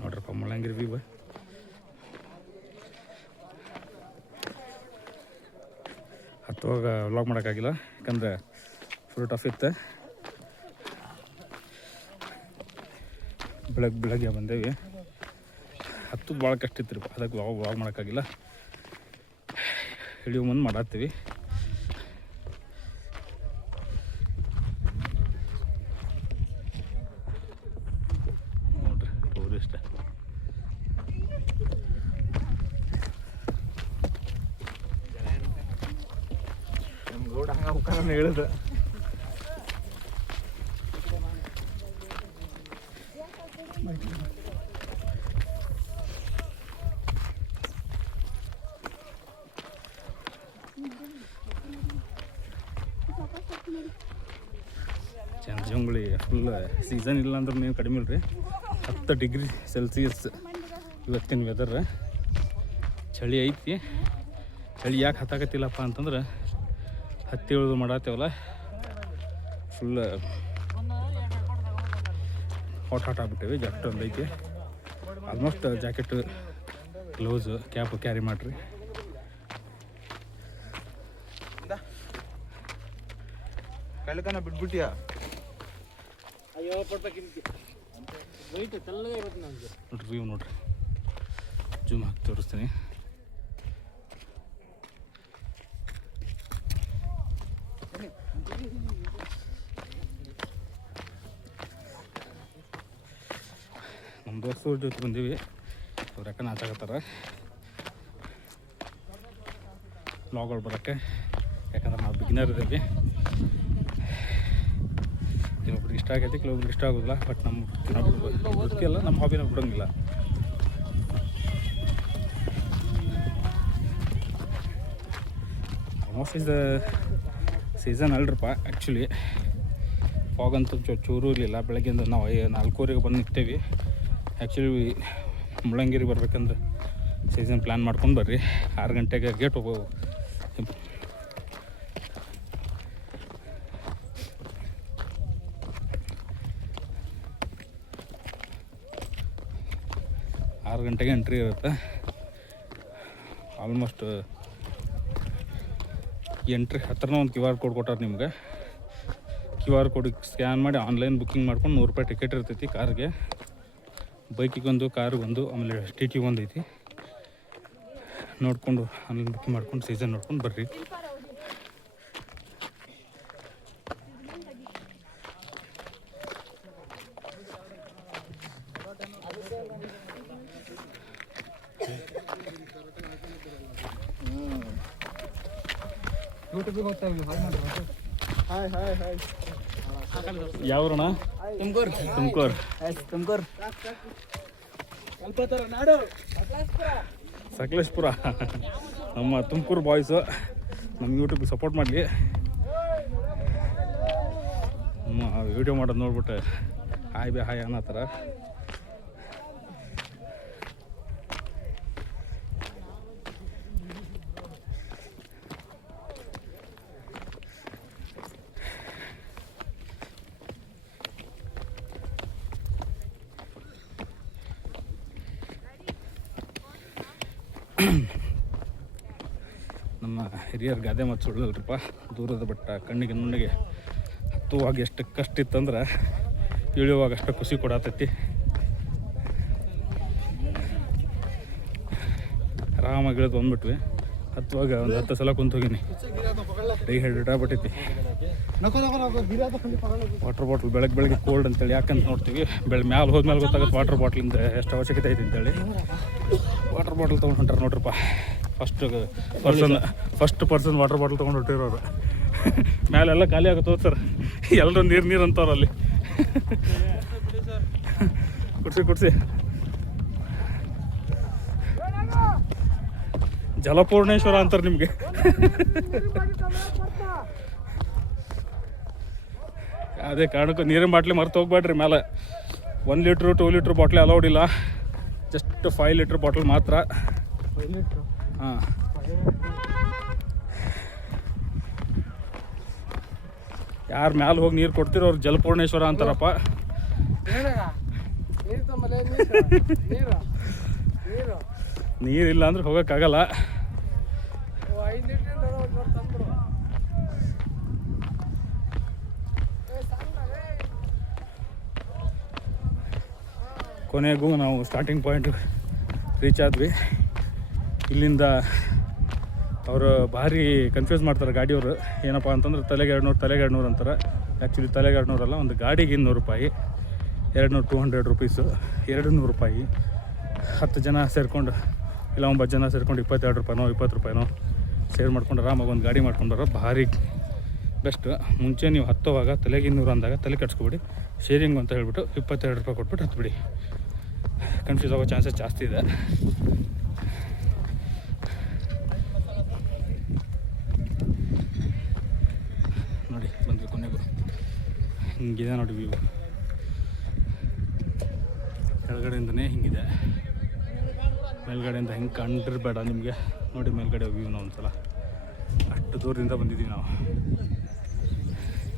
ನೋಡ್ರಪ್ಪ Mullayanagiri view. ಹತ್ತುವಾಗ vlog ಮಾಡೋಕ್ಕಾಗಿಲ್ಲ ಯಾಕಂದ್ರೆ ಫುಲ್ ಟಫ್ ಇತ್ತು. ಬೆಳಗ್ಗೆ ಬಂದೇವಿ. ಹತ್ತದು ಭಾಳ ಕಷ್ಟ ಇತ್ತು ರೀ, ಅದಕ್ಕೆ ವ್ಲಾಗ್ ಮಾಡೋಕ್ಕಾಗಿಲ್ಲ. ಇಳಿಯೋ ಮುಂದೆ ಮಾಡತ್ತೀವಿ. ನೋಡ್ರಿ ಟೂರಿಸ್ಟ್ ಗೋಡ ಹಂಗೆ ಹೇಳಿದ ಜನಜಂಗುಳಿ ಫುಲ್ ಸೀಸನ್ ಇಲ್ಲ ಅಂದ್ರೆ ನೀವು ಕಡಿಮೆ ಇಲ್ರಿ. 10 ಡಿಗ್ರಿ ಸೆಲ್ಸಿಯಸ್ ಇವತ್ತಿನ ವೆದರ್. ಚಳಿ ಐತಿ. ಚಳಿ ಯಾಕೆ ಹತ್ತಾಕತ್ತಿಲ್ಲಪ್ಪ ಅಂತಂದ್ರೆ ಹತ್ತಿ ಇಳಿದು ಮಾಡತ್ತೇವಲ್ಲ, ಫುಲ್ ಹಾಟ್ ಆಗ್ಬಿಟ್ಟೇವಿ. ಜಾಕೆಟ್ ಒಂದು ಐತಿ, almost jacket, gloves, cap carry ಮಾಡಿರಿ. ಕಳ್ಕನ ಬಿಟ್ಬಿಟ್ಟಿಯ ನೋಡ್ರಿ ವ್ಯೂ ನೋಡ್ರಿ, ಜೂಮ್ ಹಾಕಿ ತೋರಿಸ್ತೀನಿ. ನಮ್ಮ ದೋಸ್ತವ್ರ ಜೊತೆ ಬಂದೀವಿ. ಅವ್ರು ಯಾಕೆ ನಾಚಾಕತ್ತಾರ ವ್ಲಾಗ್ಗಳು ಬರೋಕ್ಕೆ, ಯಾಕಂದ್ರೆ ನಾವು ಬಿಗಿನರ್ ಇದ್ದೀವಿ. ಕೆಲವೊಬ್ರಿಗೆ ಇಷ್ಟ ಆಗೈತಿ, ಕೆಲವೊಬ್ರಿಗೆ ಇಷ್ಟ ಆಗೋದಿಲ್ಲ. ಬಟ್ ನಮ್ಮ ವೃತ್ತಿ ಅಲ್ಲ, ನಮ್ಮ ಹಾಬಿ ನಾವು ಬಿಡೋಂಗಿಲ್ಲ. ಆಲ್ಮೋಸ್ಟ್ ಇಸ್ ಸೀಸನ್ ಅಲ್ರಪ್ಪ ಆ್ಯಕ್ಚುಲಿ. ಫಾಗ್ ಅಂತೂ ಚೂರು ಇರಲಿಲ್ಲ. ಬೆಳಗ್ಗೆಯಿಂದ ನಾವು 4:15 ಬಂದು ನಿಂತೇವಿ. ಆ್ಯಕ್ಚುಲಿ ಮುಳ್ಳಂಗಿರಿ ಬರ್ಬೇಕಂದ್ರೆ ಸೀಸನ್ ಪ್ಲ್ಯಾನ್ ಮಾಡ್ಕೊಂಡು ಬರ್ರಿ. 6 ಗಂಟೆಗೆ ಗೇಟ್ ಹೋಗೋವು. 6 ಗಂಟೆಗೆ ಎಂಟ್ರಿ ಇರುತ್ತೆ. ಆಲ್ಮೋಸ್ಟ್ ಎಂಟ್ರಿ ಹತ್ರನ ಒಂದು QR ಕೋಡ್ ಕೊಟ್ಟಾರೆ ನಿಮ್ಗೆ. QR ಕೋಡಿಗೆ ಸ್ಕ್ಯಾನ್ ಮಾಡಿ ಆನ್ಲೈನ್ ಬುಕ್ಕಿಂಗ್ ಮಾಡ್ಕೊಂಡು ₹100 ಟಿಕೆಟ್ ಇರ್ತೈತಿ ಕಾರ್ಗೆ. ಬೈಕಿಗೊಂದು, ಕಾರ್ಗೊಂದು, ಆಮೇಲೆ TT ಒಂದು ಐತಿ. ನೋಡಿಕೊಂಡು ಆನ್ಲೈನ್ ಬುಕ್ಕಿಂಗ್ ಮಾಡ್ಕೊಂಡು ಸೀಸನ್ ನೋಡ್ಕೊಂಡು ಬರ್ರಿ. ಯಾವ್ರಣ? ತುಮಕೂರು. ಸಕಲೇಶ್ಪುರ. ನಮ್ಮ ತುಮಕೂರು ಬಾಯ್ಸು ನಮ್ಮ ಯೂಟ್ಯೂಬ್ಗೆ ಸಪೋರ್ಟ್ ಮಾಡಲಿ. ನಮ್ಮ ವಿಡಿಯೋ ಮಾಡೋದು ನೋಡ್ಬಿಟ್ಟು ಹಾಯ್ ಅನ್ನತ್ತಾರ. ನಮ್ಮ ಹಿರಿಯರು ಗಾದೆ ಮಾತು ಸುಳ್ಳಲ್ರಿಪ್ಪ. ದೂರದ ಬೆಟ್ಟ ಕಣ್ಣಿಗೆ ನುಣ್ಣಿಗೆ ಹತ್ತುವಾಗ ಎಷ್ಟು ಕಷ್ಟ ಇತ್ತಂದ್ರೆ ಇಳಿಯುವಾಗ ಅಷ್ಟು ಖುಷಿ ಕೊಡತೈತಿ. ಆರಾಮಾಗಿ ಇಳಿದು ಬಂದ್ಬಿಟ್ವಿ. ಹತ್ತುವಾಗ ಒಂದು 10 ಸಲ ಕುಂತು ಹೋಗಿನಿ. ಡಿಹೈಡ್ರೇಟ್ ಆಗ್ಬಿಟ್ಟೈತಿ. ವಾಟರ್ ಬಾಟ್ಲ್ ಬೆಳಗ್ಗೆ ಕೋಲ್ಡ್ ಅಂತೇಳಿ ಯಾಕಂತ ನೋಡ್ತೀವಿ. ಮ್ಯಾಲೆ ಹೋದ್ಮೇಲೆ ಗೊತ್ತಾಗುತ್ತೆ ವಾಟರ್ ಬಾಟ್ಲಿಂದ ಎಷ್ಟು ಅವಶ್ಯಕತೆ ಐತಿ ಅಂತೇಳಿ. ವಾಟರ್ ಬಾಟಲ್ ತೊಗೊಂಡು ಹೊಂಟಾರ ನೋಡ್ರಪ್ಪ. ಫಸ್ಟ್ ಪರ್ಸನ್ ವಾಟರ್ ಬಾಟಲ್ ತೊಗೊಂಡು ಹೊಟ್ಟಿರೋರು. ಮ್ಯಾಲೆಲ್ಲ ಖಾಲಿ ಆಗುತ್ತೆ ಸರ್. ಎಲ್ಲರೂ ನೀರು ಅಂತವ್ರು ಅಲ್ಲಿ. ಕುಡ್ಸಿ ಜಲಪೂರ್ಣೇಶ್ವರ ಅಂತಾರೆ ನಿಮಗೆ. ಅದೇ ಕಾರಣಕ್ಕೂ ನೀರಿನ ಬಾಟ್ಲಿ ಮರ್ತು ಹೋಗ್ಬೇಡ್ರಿ. ಮೇಲೆ 1 ಲೀಟ್ರು 2 ಲೀಟ್ರ್ ಬಾಟ್ಲಿ ಅಲೌಡ್ ಇಲ್ಲ. ಜಸ್ಟ್ 5 ಲೀಟ್ರ್ ಬಾಟ್ಲ್ ಮಾತ್ರ. ಹಾಂ, ಯಾರು ಮ್ಯಾಲೆ ಹೋಗಿ ನೀರು ಕೊಡ್ತೀರೋ ಅವ್ರು ಜಲಪೂರ್ಣೇಶ್ವರ ಅಂತಾರಪ್ಪ. ನೀರಿಲ್ಲ ಅಂದ್ರೆ ಹೋಗೋಕ್ಕಾಗಲ್ಲ. ಕೊನೆಗೂ ನಾವು ಸ್ಟಾರ್ಟಿಂಗ್ ಪಾಯಿಂಟ್ ರೀಚ್ ಆದ್ವಿ. ಇಲ್ಲಿಂದ ಅವರು ಭಾರಿ ಕನ್ಫ್ಯೂಸ್ ಮಾಡ್ತಾರೆ ಗಾಡಿಯವರು. ಏನಪ್ಪ ಅಂತಂದ್ರೆ ತಲೆಗೆ 200 ಅಂತಾರೆ. ಆ್ಯಕ್ಚುಲಿ ತಲೆಗೆ 200 ಅಲ್ಲ, ಒಂದು ಗಾಡಿಗೆ 200 ರೂಪಾಯಿ, 200 ರೂಪೀಸು, 200 ರೂಪಾಯಿ. 10 ಜನ ಸೇರಿಕೊಂಡು ಇಲ್ಲ 9 ಜನ ಸೇರಿಕೊಂಡು 22 ರೂಪಾಯಿನೋ 20 ರೂಪಾಯಿನೋ ಸೇರ್ ಮಾಡ್ಕೊಂಡು ಆರಾಮಾಗಿ ಒಂದು ಗಾಡಿ ಮಾಡ್ಕೊಂಡ್ರೆ ಭಾರಿ ಬೆಸ್ಟ್. ಮುಂಚೆ ನೀವು ಹತ್ತೋವಾಗ ತಲೆಗೆ 200 ಅಂದಾಗ ತಲೆ ಕಟ್ಸ್ಕೊಬಿಡಿ, ಶೇರಿಂಗ್ ಅಂತ ಹೇಳ್ಬಿಟ್ಟು 22 ರೂಪಾಯಿ ಕೊಟ್ಬಿಟ್ಟು ಹತ್ಬಿಡಿ. ಕನ್ಫ್ಯೂಸ್ ಆಗೋ ಚಾನ್ಸಸ್ ಜಾಸ್ತಿ ಇದೆ. ನೋಡಿ ಬಂದ್ವಿ ಕೊನೆಗೂ. ಹಿಂಗಿದೆ ನೋಡಿ ವ್ಯೂ, ಕೆಳಗಡೆಯಿಂದನೇ ಹಿಂಗಿದೆ. ಮೇಲ್ಗಡೆಯಿಂದ ಹಿಂಗೆ ಕಂಡಿರಬೇಡ ನಿಮಗೆ. ನೋಡಿ ಮೇಲ್ಗಡೆ ವ್ಯೂನ ಒಂದ್ಸಲ, ಅಷ್ಟು ದೂರದಿಂದ ಬಂದಿದ್ದೀವಿ ನಾವು.